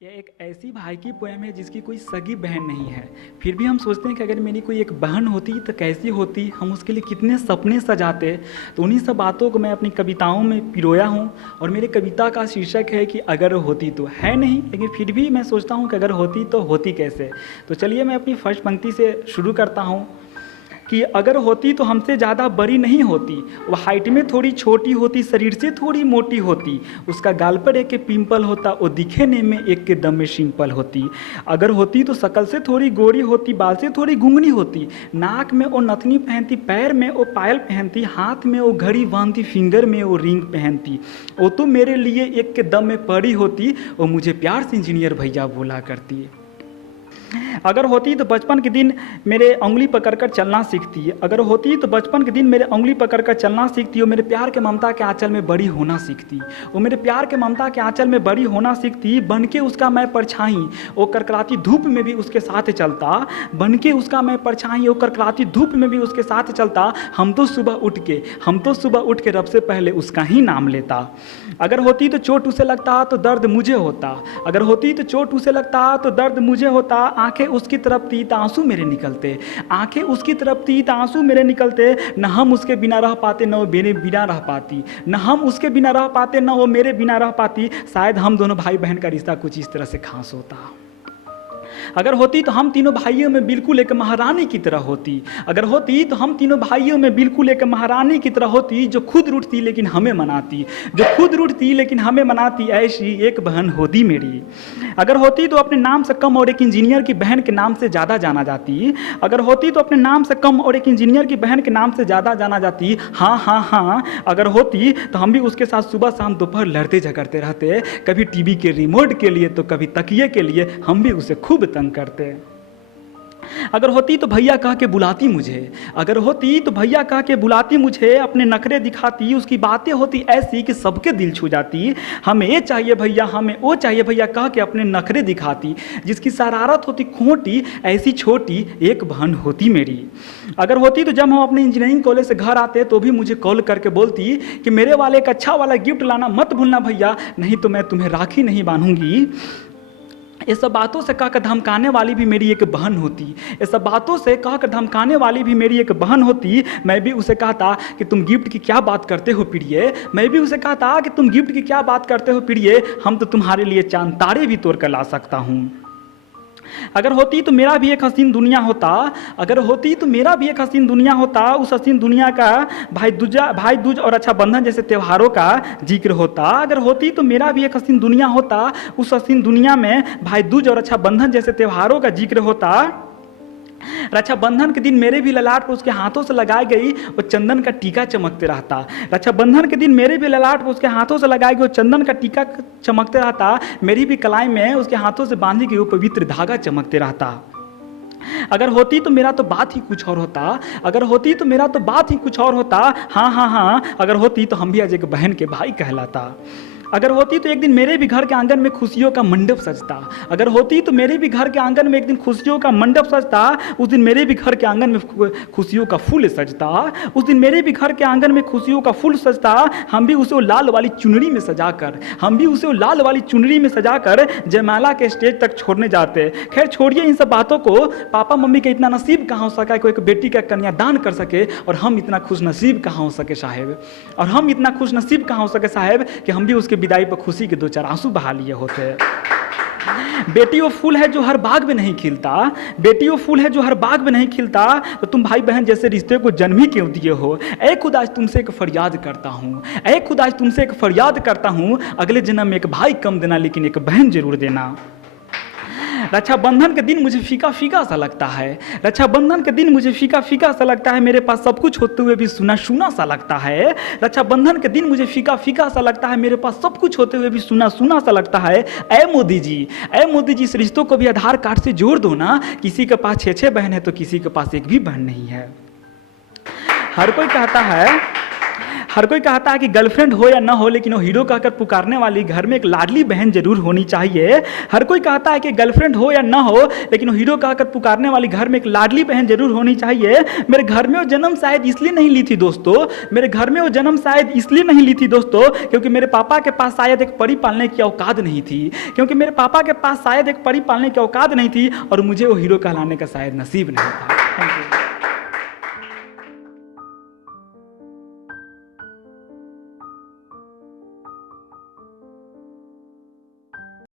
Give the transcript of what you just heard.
यह एक ऐसी भाई की पोएम है जिसकी कोई सगी बहन नहीं है। फिर भी हम सोचते हैं कि अगर मेरी कोई एक बहन होती तो कैसी होती, हम उसके लिए कितने सपने सजाते। तो उन्हीं सब बातों को मैं अपनी कविताओं में पिरोया हूँ और मेरी कविता का शीर्षक है कि अगर होती तो। है नहीं, लेकिन फिर भी मैं सोचता हूँ कि अगर होती तो होती कैसे। तो चलिए मैं अपनी फर्स्ट पंक्ति से शुरू करता हूँ कि अगर होती तो हमसे ज़्यादा बड़ी नहीं होती, वो हाइट में थोड़ी छोटी होती, शरीर से थोड़ी मोटी होती, उसका गाल पर एक पिंपल होता, वो दिखने में एक के दम में सिंपल होती। अगर होती तो शकल से थोड़ी गोरी होती, बाल से थोड़ी गुंगनी होती, नाक में वो नथनी पहनती, पैर में वो पायल पहनती, हाथ में वो घड़ी बांधती, फिंगर में वो रिंग पहनती। वो तो मेरे लिए एक के दम में पड़ी होती, वो मुझे प्यार से इंजीनियर भैया बोला करती। अगर होती तो बचपन के दिन मेरे उंगली पकड़कर चलना सीखती। अगर होती तो बचपन के दिन मेरे उंगली पकड़कर चलना सीखती। वो मेरे प्यार के ममता के आंचल में बड़ी होना सीखती। वो मेरे प्यार के ममता के आंचल में बड़ी होना सीखती। बन के उसका मैं परछाई, वो करकराती धूप में भी उसके साथ चलता। बन के उसका मैं परछाई, वो करकराती धूप में भी उसके साथ चलता। हम तो सुबह उठ के रब से पहले उसका ही नाम लेता। अगर होती तो चोट उसे लगता तो दर्द मुझे होता। अगर होती तो चोट उसे लगता तो दर्द मुझे होता। आंखें उसकी तरफ तीत आंसू मेरे निकलते, आंखें उसकी तरफ तीत आंसू मेरे निकलते। न हम उसके बिना रह पाते, न वो मेरे बिना रह पाती। न हम उसके बिना रह पाते, न वो मेरे बिना रह पाती। शायद हम दोनों भाई बहन का रिश्ता कुछ इस तरह से खास होता। अगर होती तो हम तीनों भाइयों में बिल्कुल एक महारानी की तरह होती। अगर होती तो हम तीनों भाइयों में बिल्कुल एक महारानी की तरह होती, जो खुद रूठती लेकिन हमें मनाती, जो खुद रूठती लेकिन हमें मनाती। ऐसी एक बहन होती मेरी। अगर होती तो अपने नाम से कम और एक इंजीनियर की बहन के नाम से ज़्यादा जाना जाती। अगर होती तो अपने नाम से कम और एक इंजीनियर की बहन के नाम से ज़्यादा जाना जाती। हाँ हाँ हाँ, अगर होती तो हम भी उसके साथ सुबह शाम दोपहर लड़ते झगड़ते रहते, कभी टीवी के रिमोट के लिए तो कभी तकिए के लिए। हम भी उसे खूब तंग करते। अगर होती तो भैया कह के बुलाती मुझे। अगर होती तो भैया कह के बुलाती मुझे, अपने नखरे दिखाती, उसकी बातें होती ऐसी कि सबके दिल छू जाती। हमें ये चाहिए भैया, हमें वो चाहिए भैया कह के अपने नखरे दिखाती। जिसकी शरारत होती खोटी, ऐसी छोटी एक बहन होती मेरी। अगर होती तो जब हम अपने इंजीनियरिंग कॉलेज से घर आते तो भी मुझे कॉल करके बोलती कि मेरे वाले एक अच्छा वाला गिफ्ट लाना मत भूलना भैया, नहीं तो मैं तुम्हें राखी नहीं बांधूंगी। ये सब बातों से कहकर धमकाने वाली भी मेरी एक बहन होती। ये सब बातों से कहकर धमकाने वाली भी मेरी एक बहन होती। मैं भी उसे कहता कि तुम गिफ्ट की क्या बात करते हो प्रिय। मैं भी उसे कहता कि तुम गिफ्ट की क्या बात करते हो प्रिय, हम तो तुम्हारे लिए चांद तारे भी तोड़ कर ला सकता हूँ। अगर होती तो मेरा भी एक हसीन दुनिया होता। अगर होती तो मेरा भी एक हसीन दुनिया होता। उस हसीन दुनिया का भाई दूज और रक्षाबंधन जैसे त्योहारों का जिक्र होता। अगर होती तो मेरा भी एक हसीन दुनिया होता। उस हसीन दुनिया में भाई दूज और रक्षाबंधन जैसे त्योहारों का जिक्र होता। रक्षाबंधन के दिन मेरे भी ललाट पर उसके हाथों से लगाई गई वो चंदन का टीका चमकते रहता। रक्षाबंधन के दिन मेरे भी ललाट पर उसके हाथों से लगाई गई वो चंदन का टीका चमकते रहता। मेरी भी कलाई में उसके हाथों से बांधी गई वो पवित्र धागा चमकते रहता। अगर होती तो मेरा तो बात ही कुछ और होता। अगर होती तो मेरा तो बात ही कुछ और होता। हाँ हाँ हाँ, अगर होती तो हम भी आज एक बहन के भाई कहलाता। अगर होती तो एक दिन मेरे भी घर के आंगन में खुशियों का मंडप सजता। अगर होती तो मेरे भी घर के आंगन में एक दिन खुशियों का मंडप सजता। उस दिन मेरे भी घर के आंगन में खुशियों का फूल सजता। उस दिन मेरे भी घर के आंगन में खुशियों का फूल सजता। हम भी उसे लाल वाली चुनरी में सजाकर जयमाला के स्टेज तक छोड़ने जाते। खैर छोड़िए इन सब बातों को। पापा मम्मी का इतना नसीब कहाँ हो सका कि कोई एक बेटी का कन्यादान कर सके, और हम इतना खुश नसीब कहाँ हो सके साहेब, और हम इतना खुश नसीब कहाँ हो सके साहेब कि हम भी उसके विदाई पर खुशी के दो चार आंसू बहा लिए होते। बेटी वो फूल है जो हर बाग में नहीं खिलता। बेटी वो फूल है जो हर बाग में नहीं खिलता। तो तुम भाई बहन जैसे रिश्ते को जन्म ही क्यों दिए हो। ऐ खुदा आज तुमसे एक फरियाद करता हूँ, ऐ खुदा आज तुमसे एक फरियाद करता हूँ, अगले जन्म में एक भाई कम देना लेकिन एक बहन जरूर देना। रक्षाबंधन के दिन मुझे फीका फीका सा लगता है। रक्षाबंधन के दिन मुझे फीका फीका सा लगता है। मेरे पास सब कुछ होते हुए भी सुना सुना सा लगता है। रक्षाबंधन के दिन मुझे फीका फीका सा लगता है। मेरे पास सब कुछ होते हुए भी सुना सुना सा लगता है। ऐ मोदी जी, इस रिश्तों को भी आधार कार्ड से जोड़ दो ना। किसी के पास 6 बहन है तो किसी के पास एक भी बहन नहीं है। हर कोई कहता है हर कोई कहता है कि गर्लफ्रेंड हो या ना हो, लेकिन वो हीरो कहकर पुकारने वाली घर में एक लाडली बहन जरूर होनी चाहिए। हर कोई कहता है कि गर्लफ्रेंड हो या ना हो, लेकिन वो हीरो कहकर पुकारने वाली घर में एक लाडली बहन जरूर होनी चाहिए। मेरे घर में वो जन्म शायद इसलिए नहीं ली थी दोस्तों, मेरे घर में वो जन्म शायद इसलिए नहीं ली थी दोस्तों, क्योंकि मेरे पापा के पास शायद एक परी पालने की औकात नहीं थी, क्योंकि मेरे पापा के पास शायद एक परी पालने की औकात नहीं थी, और मुझे वो हीरो कहलाने का शायद नसीब नहीं था।